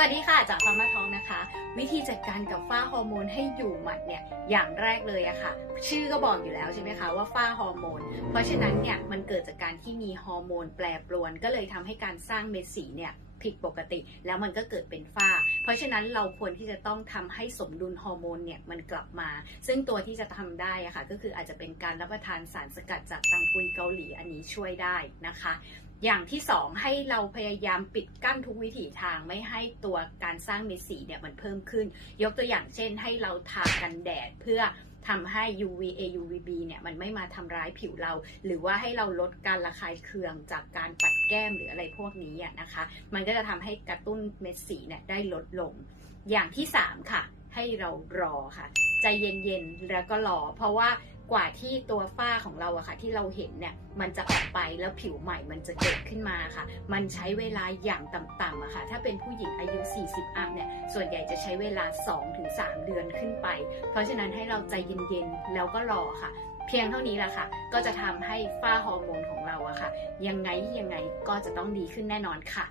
สวัสดีค่ะจากฟาร์มาท้องนะคะ วิธีจัดการกับฝ้าฮอร์โมนให้อยู่หมัดเนี่ยอย่างแรกเลยอะค่ะ ชื่อก็บอกอยู่แล้วใช่ไหมคะว่าฝ้าฮอร์โมนเพราะฉะนั้นเนี่ยมัน เกิดจากการที่มีฮอร์โมนแปรปรวน ก็เลยทำให้การสร้างเม็ดสีเนี่ยผิดปกติ แล้วมันก็เกิดเป็นฝ้า เพราะฉะนั้นเราควรที่จะต้องทำให้สมดุลฮอร์โมนเนี่ยมันกลับมา ซึ่งตัวที่จะทำได้อะค่ะก็คืออาจจะเป็นการรับประทานสารสกัดจากตังกุยเกาหลีอันนี้ช่วยได้นะคะอย่างที่สองให้เราพยายามปิดกั้นทุกวิถีทางไม่ให้ตัวการสร้างเม็ดสีเนี่ยมันเพิ่มขึ้น ยกตัวอย่างเช่น ให้เราทากันแดดเพื่อ ทำให้ UVA UVB เนี่ยมันไม่มาทำร้ายผิวเรา หรือว่าให้เราลดการระคายเคืองจากการปัดแก้มหรืออะไรพวกนี้อะนะคะ มันก็จะทำให้กระตุ้นเม็ดสีเนี่ยได้ลดลง อย่างที่สามค่ะ ให้เรารอค่ะ ใจเย็นๆแล้วก็รอ เพราะว่า กว่าที่ตัวฝ้าของเราอะค่ะ ที่เราเห็นเนี่ยมันจะออกไปแล้วผิวใหม่มันจะเกิดขึ้นมาค่ะ มันใช้เวลาอย่างต่ำๆอะค่ะ ถ้าเป็นผู้หญิงอายุ 40 อัพเนี่ยส่วนใหญ่จะใช้เวลา 2-3 เดือนขึ้นไป เพราะฉะนั้นให้เราใจเย็นๆ แล้วก็รอค่ะ เพียงเท่านี้แหละค่ะ ก็จะทำให้ฝ้าฮอร์โมนของเราอะค่ะ ยังไงยังไงก็จะต้องดีขึ้นแน่นอนค่ะ